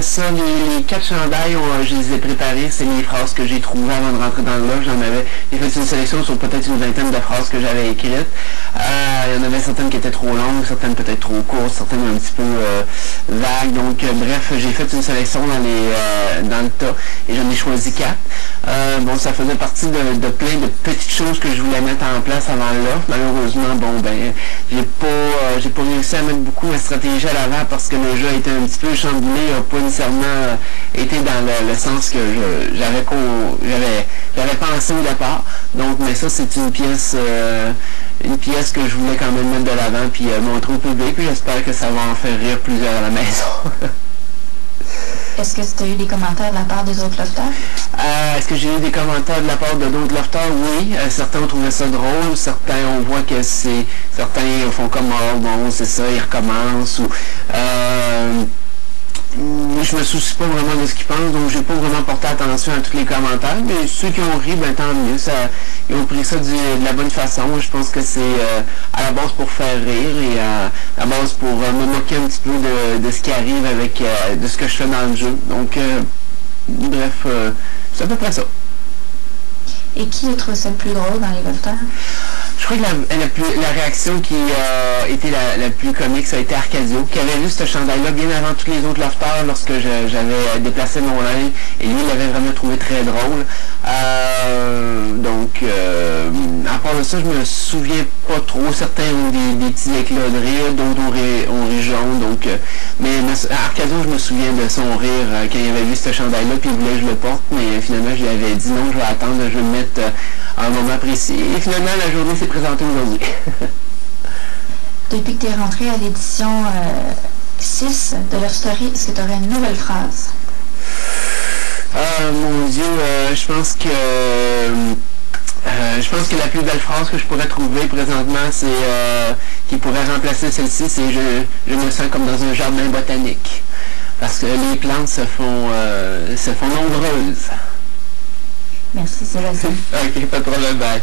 ça, les 4 chandails, je les ai préparés. C'est les phrases que j'ai trouvées avant de rentrer dans le loge. J'ai fait une sélection sur peut-être une vingtaine de phrases que j'avais écrites. Il y en avait certaines qui étaient trop longues, certaines peut-être trop courtes, certaines un petit peu vagues. Donc, bref, j'ai fait une sélection dans le tas et j'en ai choisi 4. Bon, ça faisait partie de plein de petites choses que je voulais mettre en place avant l'offre. Malheureusement, bon, ben, j'ai pas réussi à mettre beaucoup de stratégie à l'avant parce que le jeu a été un petit peu chamboulé, n'a pas nécessairement été dans le sens que j'avais pensé au départ. Donc, mais ça, c'est une pièce que je voulais quand même mettre de l'avant puis montrer au public. Puis j'espère que ça va en faire rire plusieurs à la maison. Est-ce que tu as eu des commentaires de la part des autres lofters? Est-ce que j'ai eu des commentaires de la part de d'autres lofters? Oui. Certains ont trouvé ça drôle. Certains, on voit que certains font comme « Oh, bon, c'est ça, ils recommencent. » Ou je me soucie pas vraiment de ce qu'ils pensent, donc j'ai pas vraiment porté attention à tous les commentaires. Mais ceux qui ont ri, ben tant mieux. Ils ont pris ça de la bonne façon. Je pense que c'est à la base pour faire rire et à la base pour me moquer un petit peu de ce qui arrive avec de ce que je fais dans le jeu. Donc, bref, c'est à peu près ça. Et qui a trouvé ça le plus drôle dans les lofters? Je crois que la réaction qui a été la plus comique, ça a été Arcadio, qui avait vu ce chandail-là bien avant tous les autres lofters lorsque j'avais déplacé mon linge, et lui, il l'avait vraiment trouvé très drôle. Donc, à part de ça, je me souviens pas trop. Certains ont des petits éclats de rire, d'autres ont ri jaune. Donc, mais Arcadio, je me souviens de son rire quand il avait vu ce chandail-là, puis il voulait que je le porte, mais finalement, je lui avais dit non, je vais attendre, je vais le mettre à un moment précis. Et finalement, la journée s'est présentée aujourd'hui. Depuis que tu es rentré à l'édition 6 de Love Story, est-ce que tu aurais une nouvelle phrase? Mon Dieu, je pense que la plus belle phrase que je pourrais trouver présentement, c'est qui pourrait remplacer celle-ci, c'est je me sens comme dans un jardin botanique. Parce que les plantes se font nombreuses. Merci, Sébastien. Ok, pas de problème, bye.